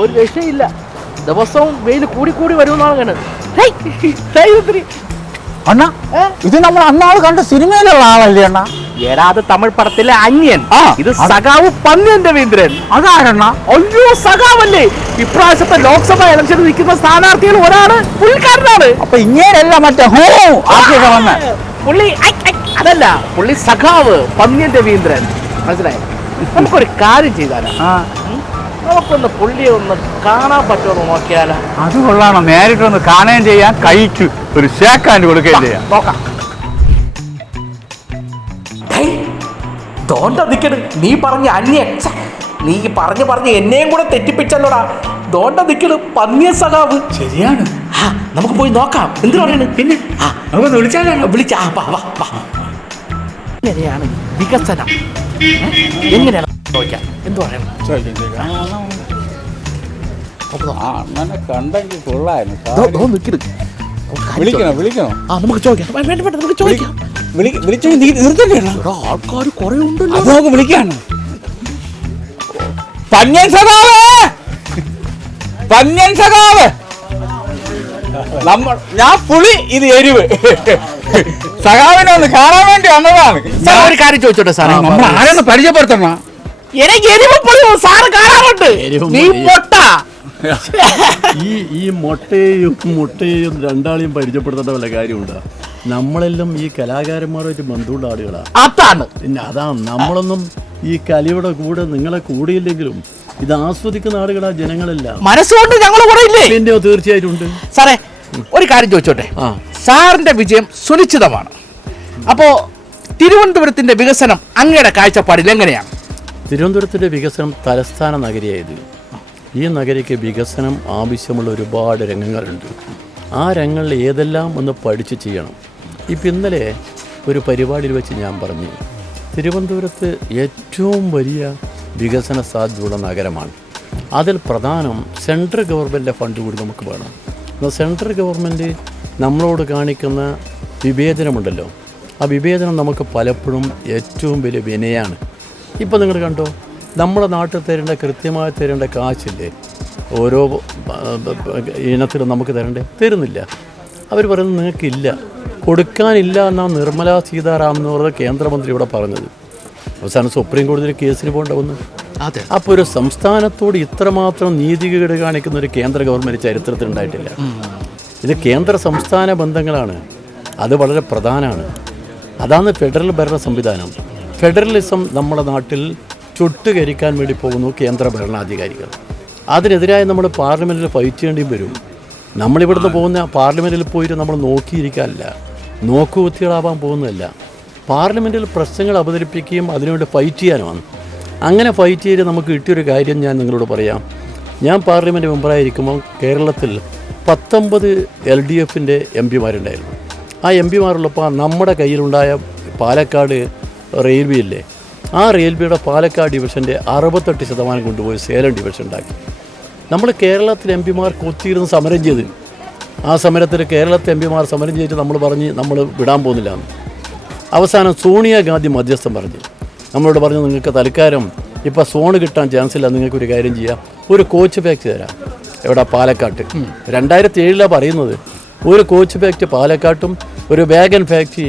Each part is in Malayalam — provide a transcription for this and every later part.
ഒരു രക്ഷയില്ല. ദിവസവും വെയിൽ കൂടി വരുമെന്നാണ്. അണ്ണാ ഇത് നമ്മൾ അന്നാൾ കണ്ട സിനിമയിലുള്ള ആളല്ലേ അണ്ണാ? ഏടാത് തമിഴ് പടത്തിലെ അന്യൻ. ഇത് സഖാവ് പന്ന്യൻ രവീന്ദ്രൻ. അതാരണ്ണ? അയ്യോ സഖാവല്ലേ, ഇപ്രാവശ്യത്തെ ലോക്സഭാ ഇലക്ഷന് നിൽക്കുന്ന സ്ഥാനാർത്ഥികൾ ഒരാള് പുള്ളിക്കാരനാണ്. അപ്പൊ ഇങ്ങനെയല്ല മറ്റേ ആക്കിയൊക്കെ വന്ന പുള്ളി അതല്ല, പുള്ളി സഖാവ് പന്ന്യൻ രവീന്ദ്രൻ. മനസ്സിലായി? നമുക്കൊരു കാര്യം ചെയ്താലോ, നമുക്കൊന്ന് പുള്ളിയെ ഒന്ന് കാണാൻ പറ്റുമോ നോക്കിയാലോ? അത് കൊള്ളാണോ, നേരിട്ടൊന്ന് കാണുകയും ചെയ്യാൻ, കഴിച്ചു ഒരു ഷേക്കാൻഡ് കൊടുക്കുകയും ചെയ്യാം. നോക്കാം. നീ പറഞ്ഞ അന്യൻ, നീ പറഞ്ഞ് എന്നെയും കൂടെ തെറ്റിപ്പിച്ചല്ലോടാ. ദോണ്ട നിക്കണ് പന്ന്യ സഖാവ്. ശരിയാണ്, നമുക്ക് പോയി നോക്കാം. എന്തിനു പറയണ്? പിന്നെ വിളിച്ചാ എങ്ങനെയാണ് വികസനം, എങ്ങനെയാണ് ചോദിക്കാം. എന്ത് പറയണം? അങ്ങനെ കണ്ടെങ്കിൽ കൊള്ളായിരുന്നു. വിളിക്കണോ? നമുക്ക് ചോദിക്കാം. നമുക്ക് ചോദിക്കാം. ആൾക്കാർ കുറെ ഉണ്ടല്ലോ, നമുക്ക് വിളിക്കാണ്. പന്ന്യൻ സഖാവ് ഞാൻ പുളി, ഇത് എരിവ്. സഖാവിനെ ഒന്ന് കാണാൻ വേണ്ടി വന്നതാണ്. ഒരു കാര്യം ചോദിച്ചോട്ടെ സാറേ, നമ്മൾ ആരെന്ന് പരിചയപ്പെടുത്തണം. എനിക്ക് എരിവ് സാറ് കാണാറുണ്ട്. നീ പൊട്ട. ഈ മുട്ടയെയും രണ്ടാളെയും പരിചയപ്പെടുത്തേണ്ട വല്ല കാര്യമുണ്ടോ? നമ്മളെല്ലാം ഈ കലാകാരന്മാരുമായിട്ട് ബന്ധമുള്ള ആളുകളാണ്. അതാണ് പിന്നെ അതാണ്, നമ്മളൊന്നും ഈ കലയുടെ കൂടെ നിങ്ങളെ കൂടിയില്ലെങ്കിലും ഇത് ആസ്വദിക്കുന്ന ആളുകളാ ജനങ്ങളെല്ലാം. മനസ്സുകൊണ്ട് ഞങ്ങൾ കൂടെ ഇല്ലേ? തീർച്ചയായിട്ടും ഉണ്ട് സാറേ. ഒരു കാര്യം ചോദിച്ചോട്ടെ, സാറിന്റെ വിജയം സുനിശ്ചിതമാണ്. അപ്പോ തിരുവനന്തപുരത്തിന്റെ വികസനം അങ്ങയുടെ കാഴ്ചപ്പാടിൽ എങ്ങനെയാണ്? തിരുവനന്തപുരത്തിന്റെ വികസനം തലസ്ഥാന നഗരിയായത്. ഈ നഗരിക്ക് വികസനം ആവശ്യമുള്ള ഒരുപാട് രംഗങ്ങളുണ്ട്. ആ രംഗങ്ങളിൽ ഏതെല്ലാം ഒന്ന് പഠിച്ച് ചെയ്യണം. ഇപ്പം ഇന്നലെ ഒരു പരിപാടിയിൽ വെച്ച് ഞാൻ പറഞ്ഞു, തിരുവനന്തപുരത്ത് ഏറ്റവും വലിയ വികസന സാധ്യതയുള്ള നഗരമാണ്. അതിൽ പ്രധാനം സെൻട്രൽ ഗവൺമെൻറ്റിൻ്റെ ഫണ്ട് കൂടി നമുക്ക് വേണം. എന്നാൽ സെൻട്രൽ ഗവൺമെൻറ് നമ്മളോട് കാണിക്കുന്ന വിവേചനമുണ്ടല്ലോ, ആ വിവേചനം നമുക്ക് പലപ്പോഴും ഏറ്റവും വലിയ വിനയാണ്. ഇപ്പോൾ നിങ്ങൾ കണ്ടോ, നമ്മുടെ നാട്ടിൽ കൃത്യമായി തരേണ്ട കാശില്ലേ, ഓരോ ഇനത്തിലും നമുക്ക് തരുന്നില്ല. അവർ പറയുന്നത് നിങ്ങൾക്കില്ല, കൊടുക്കാനില്ല എന്നാണ് നിർമ്മലാ സീതാരാമൻ എന്ന് പറഞ്ഞ കേന്ദ്രമന്ത്രി ഇവിടെ പറഞ്ഞത്. അവസാനം സുപ്രീം കോടതിയിൽ കേസിന് പോകേണ്ട വന്നു. അപ്പോൾ ഒരു സംസ്ഥാനത്തോട് ഇത്രമാത്രം നീതികേട് കാണിക്കുന്ന ഒരു കേന്ദ്ര ഗവൺമെൻറ് ചരിത്രത്തിൽ ഉണ്ടായിട്ടില്ല. ഇത് കേന്ദ്ര സംസ്ഥാന ബന്ധങ്ങളാണ്, അത് വളരെ പ്രധാനമാണ്. അതാണ് ഫെഡറൽ ഭരണ സംവിധാനം. ഫെഡറലിസം നമ്മുടെ നാട്ടിൽ ചുട്ടുകരിക്കാൻ വേണ്ടി പോകുന്നു കേന്ദ്ര ഭരണാധികാരികൾ. അതിനെതിരായി നമ്മൾ പാർലമെൻറ്റിൽ ഫൈറ്റ് ചെയ്യേണ്ടിയും വരും. നമ്മളിവിടുന്ന് പോകുന്ന പാർലമെൻറ്റിൽ പോയിട്ട് നമ്മൾ നോക്കിയിരിക്കാനല്ല, നോക്കുകുത്തികളാവാൻ പോകുന്നതല്ല. പാർലമെൻറ്റിൽ പ്രശ്നങ്ങൾ അവതരിപ്പിക്കുകയും അതിനുവേണ്ടി ഫൈറ്റ് ചെയ്യാനുമാണ്. അങ്ങനെ ഫൈറ്റ് ചെയ്ത് നമുക്ക് കിട്ടിയൊരു കാര്യം ഞാൻ നിങ്ങളോട് പറയാം. ഞാൻ പാർലമെൻറ്റ് മെമ്പറായിരിക്കുമ്പോൾ കേരളത്തിൽ 19 LDFിൻ്റെ MP മാരുണ്ടായിരുന്നു. ആ MP മാരുള്ളപ്പോൾ നമ്മുടെ കയ്യിലുണ്ടായ പാലക്കാട് റെയിൽവേ ഇല്ലേ, ആ റെയിൽവേയുടെ പാലക്കാട് ഡിവിഷൻ്റെ 68% കൊണ്ടുപോയി സേലം ഡിവിഷൻ ഉണ്ടാക്കി. നമ്മൾ കേരളത്തിലെ MP മാർ കൊത്തിയിരുന്ന് സമരം ചെയ്ത്, ആ സമരത്തിൽ കേരളത്തിലെ MP മാർ സമരം ചെയ്തിട്ട് നമ്മൾ പറഞ്ഞ് നമ്മൾ വിടാൻ പോകുന്നില്ല എന്ന്. അവസാനം സോണിയാഗാന്ധി മധ്യസ്ഥം പറഞ്ഞു, നമ്മളോട് പറഞ്ഞു നിങ്ങൾക്ക് തൽക്കാലം ഇപ്പോൾ സോണ് കിട്ടാൻ ചാൻസ് ഇല്ല, നിങ്ങൾക്കൊരു കാര്യം ചെയ്യാം, ഒരു കോച്ച് ഫാക്ടറി തരാം. എവിടെ? പാലക്കാട്ട്. 2007 പറയുന്നത്. ഒരു കോച്ച് ഫാക്ടറി പാലക്കാട്ടും ഒരു വാഗൻ ഫാക്ടറി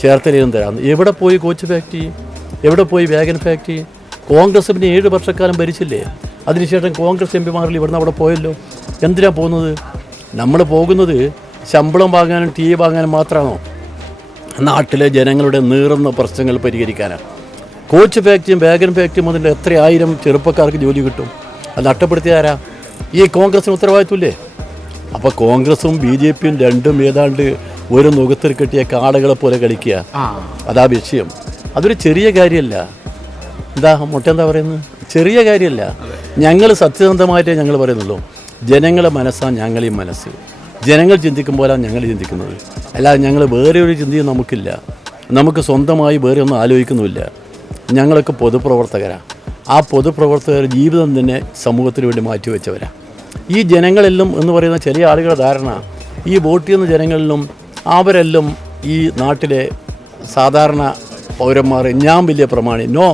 ചേർത്തലയിലും തരാമെന്ന്. എവിടെ പോയി കോച്ച് ഫാക്ടറി? എവിടെ പോയി വാഗൻ ഫാക്ടറി? കോൺഗ്രസ് പിന്നെ 7 വർഷക്കാലം ഭരിച്ചില്ലേ? അതിനുശേഷം കോൺഗ്രസ് MP മാരിൽ ഇവിടുന്ന് അവിടെ പോയല്ലോ. എന്തിനാണ് പോകുന്നത്? നമ്മൾ പോകുന്നത് ശമ്പളം വാങ്ങാനും ടീ വാങ്ങാനും മാത്രമാണോ? നാട്ടിലെ ജനങ്ങളുടെ നീറുന്ന പ്രശ്നങ്ങൾ പരിഹരിക്കാനാണ്. കോച്ച് ഫാക്ടറിയും വാഗൻ ഫാക്ടറിയും മുതൽ എത്ര ആയിരം ചെറുപ്പക്കാർക്ക് ജോലി കിട്ടും? അത് നഷ്ടപ്പെടുത്തിയാരാ? ഈ കോൺഗ്രസിന് ഉത്തരവാദിത്വമില്ലേ? അപ്പോൾ കോൺഗ്രസും BJPയും രണ്ടും ഏതാണ്ട് ഒരു നുകത്തിൽ കെട്ടിയ കാടകളെ പോലെ കളിക്കുക. അതാ വിഷയം. അതൊരു ചെറിയ കാര്യമല്ല. എന്താ എന്താ പറയുന്നത്? ചെറിയ കാര്യമല്ല. ഞങ്ങൾ സത്യസന്ധമായിട്ടേ ഞങ്ങൾ പറയുന്നുള്ളൂ. ജനങ്ങളെ മനസ്സാണ് ഞങ്ങളീ മനസ്സ്. ജനങ്ങൾ ചിന്തിക്കുമ്പോഴാണ് ഞങ്ങൾ ചിന്തിക്കുന്നത്. അല്ലാതെ ഞങ്ങൾ വേറെ ഒരു ചിന്തയും നമുക്കില്ല. നമുക്ക് സ്വന്തമായി വേറെ ഒന്നും ആലോചിക്കുന്നുമില്ല. ഞങ്ങളൊക്കെ പൊതുപ്രവർത്തകരാണ്. ആ പൊതുപ്രവർത്തകർ ജീവിതം തന്നെ സമൂഹത്തിന് വേണ്ടി മാറ്റിവെച്ചവരാണ്. ഈ ജനങ്ങളെല്ലാം എന്ന് പറയുന്ന ചില ആളുകളുടെ ധാരണ, ഈ വോട്ട് ചെയ്യുന്ന ജനങ്ങളിലും അവരെല്ലാം ഈ നാട്ടിലെ സാധാരണ പൗരന്മാർ, ഞാൻ വലിയ പ്രമാണി. നോ,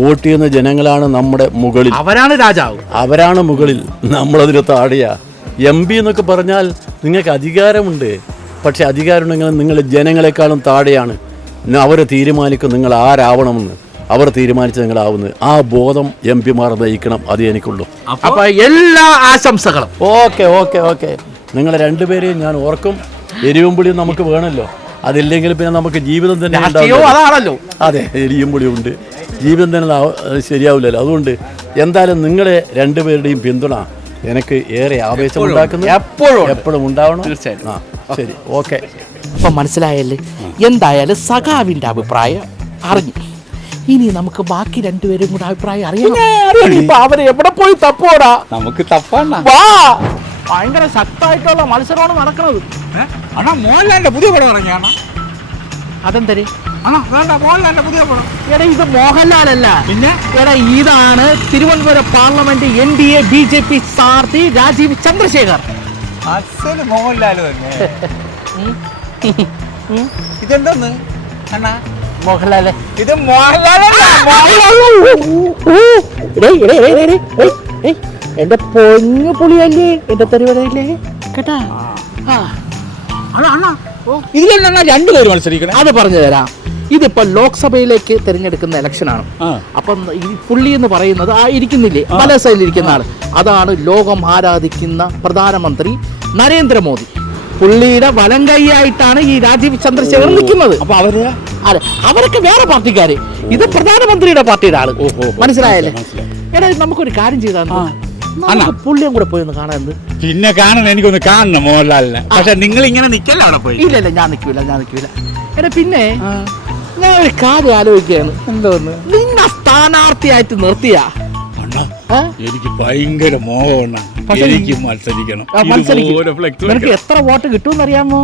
വോട്ട് ചെയ്യുന്ന ജനങ്ങളാണ് നമ്മുടെ മുകളിൽ, അവരാണ് രാജാവ്, അവരാണ് മുകളിൽ, നമ്മളതിന് താഴെയാ. MP എന്നൊക്കെ പറഞ്ഞാൽ നിങ്ങൾക്ക് അധികാരമുണ്ട്, പക്ഷെ അധികാരമുണ്ടെങ്കിൽ നിങ്ങൾ ജനങ്ങളെക്കാളും താഴെയാണ്. അവർ തീരുമാനിക്കും നിങ്ങൾ ആരാവണമെന്ന്, അവർ തീരുമാനിച്ച് നിങ്ങളാവുന്നത്. ആ ബോധം MP-മാർ നയിക്കണം, അത് എനിക്കുള്ളൂ. അപ്പൊ എല്ലാ ആശംസകളും. ഓക്കെ ഓക്കെ ഓക്കെ, നിങ്ങളെ രണ്ടുപേരെയും ഞാൻ ഓർക്കും. എരിവും പുളിയും നമുക്ക് വേണമല്ലോ, അതില്ലെങ്കിൽ പിന്നെ നമുക്ക് ജീവിതം തന്നെ അതാണല്ലോ. അതെ, എരിയും പുളിയും ഉണ്ട്, ജീവിതം തന്നെ ശരിയാവില്ലല്ലോ. അതുകൊണ്ട് എന്തായാലും നിങ്ങളെ രണ്ടുപേരുടെയും പിന്തുണ എനിക്ക് ഏറെ ആവേശം ഉണ്ടാക്കുന്നു, എപ്പോഴും ഉണ്ടാവണം. തീർച്ചയായും. ആ ശരി, ഓക്കെ. അപ്പൊ മനസ്സിലായല്ലേ? എന്തായാലും സഖാവിന്റെ അഭിപ്രായം അറിഞ്ഞു. ഇനി നമുക്ക് ബാക്കി രണ്ടുപേരും കൂടെ അഭിപ്രായം അറിയാം. അവര് എവിടെ പോയി തപ്പോടാ? നമുക്ക് തപ്പാണ്ട. വാ, ഭയങ്കര ശക്തമായിട്ടുള്ള മത്സരമാണ് നടക്കുന്നത്. മോഹൻലാലിന്റെ പുതിയ പടം ഇറങ്ങിയാണ്. അതെന്തര്? മോഹൻലാലിന്റെ പുതിയ പടം. എടാ, ഇത് മോഹൻലാലല്ല, പിന്നെ എടാ ഇതാണ് തിരുവനന്തപുരം പാർലമെന്റ് NDA BJP സ്ഥാനാർത്ഥി രാജീവ് ചന്ദ്രശേഖർ. അസല് മോഹൻലാല് തന്നെ. ഇതെന്തോന്ന് അണ്ണാ? മോഹൻലാല്. ഇത് മോഹൻലാലല്ല. എന്റെ പൊന്നു പുളിയല്ലേ, എന്റെ തെരുവല്ലേ കേട്ടാ. ഇതിലെന്നാ രണ്ടുപേര് മത്സരിക്കണം. അത് പറഞ്ഞു തരാം. ഇതിപ്പോ ലോക്സഭയിലേക്ക് തിരഞ്ഞെടുക്കുന്ന ഇലക്ഷനാണ്. അപ്പം ഈ പുള്ളി എന്ന് പറയുന്നത് ആ ഇരിക്കുന്നില്ലേ, പല സൈഡിൽ ഇരിക്കുന്ന ആള്, അതാണ് ലോകം ആരാധിക്കുന്ന പ്രധാനമന്ത്രി നരേന്ദ്രമോദി. പുള്ളിയുടെ വലം കൈയായിട്ടാണ് ഈ രാജീവ് ചന്ദ്രശേഖർ നിൽക്കുന്നത്. അപ്പൊ അവര് അവരൊക്കെ വേറെ പാർട്ടിക്കാര്, ഇത് പ്രധാനമന്ത്രിയുടെ പാർട്ടിയുടെ ആള്. മനസ്സിലായല്ലേ? എടാ, നമുക്കൊരു കാര്യം ചെയ്താൽ പുള്ളിയും കൂടെ പോയി ഒന്ന് കാണാൻ. പിന്നെ കാണണം, എനിക്കൊന്ന് കാണണം മോഹൻലാലിനെ. പക്ഷെ നിങ്ങൾ ഇങ്ങനെ നിക്കല്ല അവിടെ പോയി. ഇല്ല, ഞാൻ നിൽക്കൂല. എടാ, പിന്നെ ഞാൻ ഒരു കാര്യം ആലോചിക്കുകയാണ്. എന്തോന്ന്? നിന്നെ സ്ഥാനാർത്ഥിയായിട്ട് നിർത്തിയാ എനിക്ക് ഭയങ്കര മോഹമാണ്. എനിക്ക് മത്സരിക്കണം. നിനക്ക് എത്ര വോട്ട് കിട്ടുമെന്നറിയാമോ?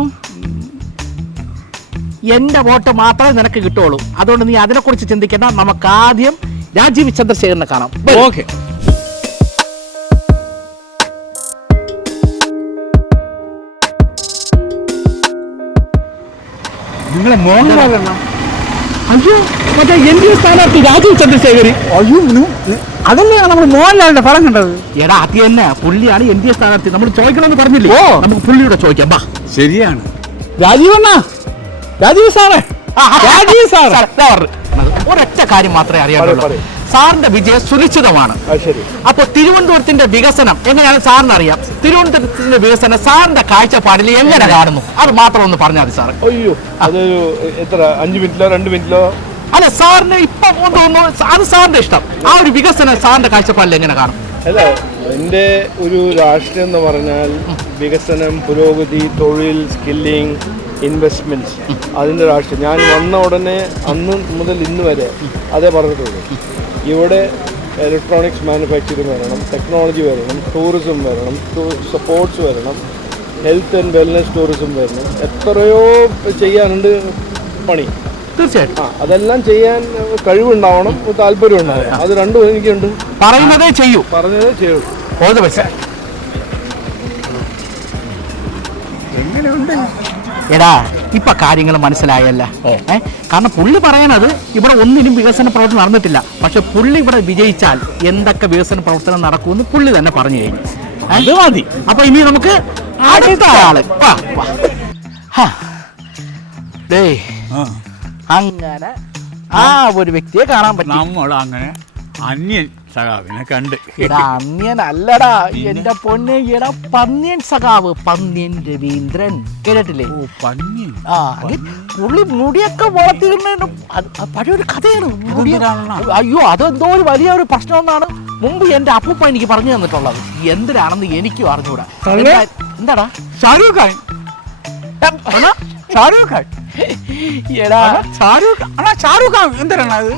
എന്റെ വോട്ട് മാത്രമേ നിനക്ക് കിട്ടുള്ളൂ. അതുകൊണ്ട് നീ അതിനെ കുറിച്ച് ചിന്തിക്കേണ്ട. നമുക്ക് ആദ്യം രാജീവ് ചന്ദ്രശേഖരനെ കാണാം. ഓക്കെ. നിങ്ങളെ മോഹൻലാലല്ല? അയ്യോ, മറ്റേ NDA സ്ഥാനാർത്ഥി രാജീവ് ചന്ദ്രശേഖർ. അയ്യോ, അതന്നെയാണ് നമ്മൾ മോഹൻലാലിന്റെ ഫലം കണ്ടത്. എടാ, അത് തന്നെ, പുള്ളിയാണ് NDA സ്ഥാനാർത്ഥി. നമ്മൾ ചോദിക്കണമെന്ന് പറഞ്ഞില്ലേ? നമുക്ക് പുള്ളിയോട് ചോദിക്കാം. ബാ. ശരിയാണ്. രാജീവ് സാറേ, ഒരൊറ്റ കാര്യം മാത്രമേ അറിയാവുള്ളൂ. സാറിന്റെ വിജയം സുനിശ്ചിതമാണ്. അപ്പൊ തിരുവനന്തപുരത്തിന്റെ വികസനം എങ്ങനെയാണ് സാറിന് അറിയാം. തിരുവനന്തപുരത്തിന്റെ വികസനം സാറിന്റെ കാഴ്ചപ്പാടിൽ എങ്ങനെ കാണുന്നു, അത് മാത്രം ഒന്ന് പറഞ്ഞാൽ മതി സാർ. അയ്യോ, അതൊരു എത്ര 5 മിനിറ്റിലോ 2 മിനിറ്റിലോ? അല്ല, സാറിന് ഇപ്പം തോന്നുന്നു അത് സാറിന്റെ ഇഷ്ടം. ആ ഒരു വികസനം സാറിന്റെ കാഴ്ചപ്പാടിൽ എങ്ങനെ കാണും? അല്ല, എൻ്റെ ഒരു രാഷ്ട്രീയം എന്ന് പറഞ്ഞാൽ വികസനം, പുരോഗതി, തൊഴിൽ, സ്കില്ലിംഗ്, ഇൻവെസ്റ്റ്മെൻറ്റ്സ്, അതിൻ്റെ രാഷ്ട്രീയം. ഞാൻ വന്ന ഉടനെ അന്ന് മുതൽ ഇന്ന് വരെ അതേ പറഞ്ഞിട്ടുള്ളൂ. ഇവിടെ ഇലക്ട്രോണിക്സ് മാനുഫാക്ചറിങ് വരണം, ടെക്നോളജി വരണം, ടൂറിസം വരണം, സ്പോർട്സ് വരണം, ഹെൽത്ത് ആൻഡ് വെൽനസ് ടൂറിസം വരണം. എത്രയോ ചെയ്യാനുണ്ട് പണി. തീർച്ചയായിട്ടും അതെല്ലാം ചെയ്യാൻ കഴിവുണ്ടാവണം, താല്പര്യം ഉണ്ടാവണം. അത് രണ്ടും എനിക്കുണ്ട്. പറയുന്നതേ ചെയ്യൂ. പറഞ്ഞതേ ചെയ്യൂ. എടാ, ഇപ്പൊ കാര്യങ്ങൾ മനസ്സിലായല്ല? കാരണം പുള്ളി പറയണത് ഇവിടെ ഒന്നിനും വികസന പ്രവർത്തനം നടന്നിട്ടില്ല. പക്ഷെ പുള്ളി ഇവിടെ വിജയിച്ചാൽ എന്തൊക്കെ വികസന പ്രവർത്തനം നടക്കുമെന്ന് പുള്ളി തന്നെ പറഞ്ഞു കഴിഞ്ഞു. അത് മതി. അപ്പൊ ഇനി നമുക്ക് അടുത്ത ആള്. അങ്ങനെ ആ ഒരു വ്യക്തിയെ കാണാൻ പറ്റും. നമ്മൾ അങ്ങനെ അന്യൻ സഖാവിനെ കണ്ട്. എടാ, അന്യൻ അല്ലടാ എന്റെ പൊന്നെ. എടാ, പന്ന്യൻ സഖാവ്, പന്ന്യൻ രവീന്ദ്രൻ കേട്ടിട്ടില്ലേ? പുള്ളി മുടിയൊക്കെ വളർത്തിയിരുന്ന പഴയൊരു കഥയാണ്. അയ്യോ, അതെന്തോ ഒരു വലിയ ഒരു പ്രശ്നം എന്നാണ് മുമ്പ് എന്റെ അപ്പൂപ്പ എനിക്ക് പറഞ്ഞു തന്നിട്ടുള്ളത്. എന്തിനാണെന്ന് എനിക്കും അറിഞ്ഞൂടാ. എന്താടാ? ഷാരൂഖ് ഖാൻ. ഷാരൂഖ് ഖാൻ. എടാ, ഷാരൂഖ് ഖാൻ എന്തിനാണ് അത്?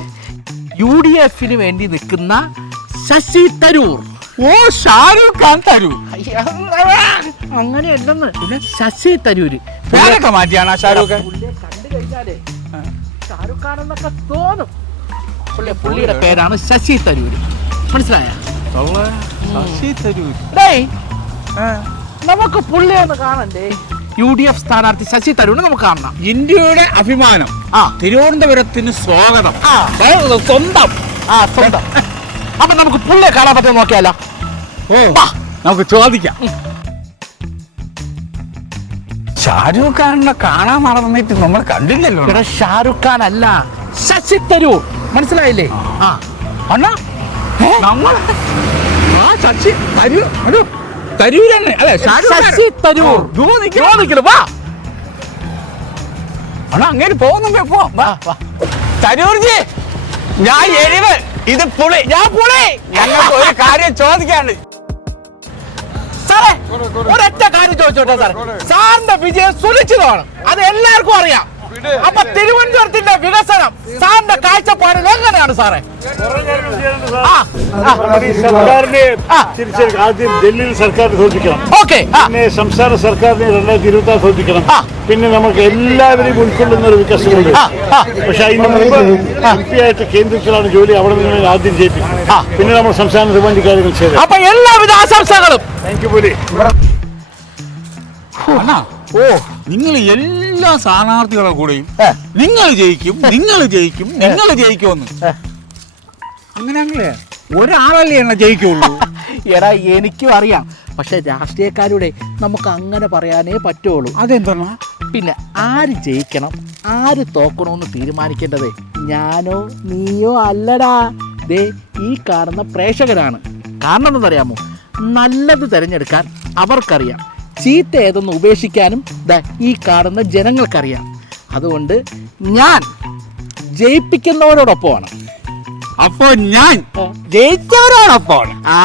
UDF-ന് വേണ്ടി നിൽക്കുന്ന ശശി തരൂർ. ഓ, ഷാരൂഖ് ഖാൻ തരൂർ. അങ്ങനെയല്ലെന്ന്, ശശി തരൂര്. പേരൊക്കെ മാറ്റിയാണ് ഷാരൂഖ് ഖാൻ. കണ്ടു കഴിഞ്ഞാലേ ഷാരൂഖ് ഖാൻ എന്നൊക്കെ തോന്നും. പുള്ളിയുടെ പേരാണ് ശശി തരൂര്. മനസ്സിലായ? ശശി തരൂർ. നമുക്ക് പുള്ളിയെ ഒന്ന് കാണണ്ടേ? UDF സ്ഥാനാർത്ഥി ശശി തരൂരിനെ നമുക്ക് കാണണം. ഇന്ത്യയുടെ അഭിമാനം, തിരുവനന്തപുരത്തിന് സ്വാഗതം. സ്വന്തം ആ സ്വന്തം. അപ്പൊ നമുക്ക് പുള്ളിയെ കാണാൻ പറ്റുമോ നോക്കിയാലോ? ഓ നമുക്ക് ചോദിക്കാം. ഷാരൂഖ് ഖാനെ കാണാൻ മറന്നിട്ട് നമ്മൾ കണ്ടില്ലല്ലോ. ഇവിടെ ഷാരൂഖ് ഖാൻ അല്ല, ശശി തരൂർ. മനസ്സിലായില്ലേ? ആ അണ്ണാ നമ്മൾ ശശി തരൂർ തന്നെ അല്ലെ? ശശി തരൂർ. വാ അണ്ണാ അങ്ങനെ പോകുന്നു. തരൂർജി, ഞാൻ എരിവ്, ഇത് പുളി, ഞാൻ പുളി. ഞങ്ങൾക്ക് ഒരു കാര്യം ചോദിക്കാണ്ട്. സാറേ ഒരൊറ്റ കാര്യം ചോദിച്ചോട്ടെ സാറേ. സാറിന്റെ വിജയം സുനിശ്ചിതമാണ്, അത് എല്ലാവർക്കും അറിയാം. അപ്പൊ തിരുവനന്തപുരത്തിന്റെ വികസനം സാറിന്റെ കാഴ്ചപ്പാടിൽ എങ്ങനെയാണ് സാറേ? സർക്കാരിനെ തിരിച്ചെടുക്കണം. ആദ്യം ഡൽഹിയിൽ സർക്കാരിനെ തോൽപ്പിക്കണം, ഓക്കെ. പിന്നെ സംസ്ഥാന സർക്കാരിനെ 2026 തോൽപ്പിക്കണം, പിന്നെ നമുക്ക് എല്ലാവരെയും ഉൾക്കൊള്ളുന്ന ഒരു വികസനമുണ്ട്. പക്ഷെ അതിന് മുമ്പ് MP ആയിട്ട് കേന്ദ്രത്തിലാണ് ജോലി, അവിടെ നിന്ന് ആദ്യം ജയിപ്പിക്കും, പിന്നെ നമ്മൾ സംസ്ഥാനത്ത് വേണ്ടി കാര്യങ്ങൾ ചെയ്തു. അപ്പൊ എല്ലാവിധ ആശംസകളും. താങ്ക് യു പോലെ. അണ്ണാ, ഓ നിങ്ങൾ എല്ലാ സ്ഥാനാർത്ഥികളുടെ കൂടെയും നിങ്ങൾ ജയിക്കും, നിങ്ങൾ ജയിക്കും, നിങ്ങൾ ജയിക്കുമെന്ന്. അങ്ങനെ ഒരാളല്ലേ എണ്ണ ജയിക്കുള്ളൂ. എടാ എനിക്കും അറിയാം, പക്ഷെ രാഷ്ട്രീയക്കാരുടെ നമുക്ക് അങ്ങനെ പറയാനേ പറ്റുള്ളൂ. അതെന്താണ്? പിന്നെ ആര് ജയിക്കണം ആര് തോക്കണമെന്ന് തീരുമാനിക്കേണ്ടത് ഞാനോ നീയോ അല്ലടാ, ദേ ഈ കാണുന്ന പ്രേക്ഷകരാണ്. കാരണം എന്തെന്നറിയാമോ? നല്ലത് തിരഞ്ഞെടുക്കാൻ അവർക്കറിയാം, ചീത്ത ഏതെന്ന് ഉപേക്ഷിക്കാനും ഈ കാണുന്ന ജനങ്ങൾക്കറിയാം. അതുകൊണ്ട് ഞാൻ ജയിപ്പിക്കുന്നവരോടൊപ്പമാണ്. അപ്പോ ഞാൻ ജയിച്ചവരോടൊപ്പമാണ്. ആ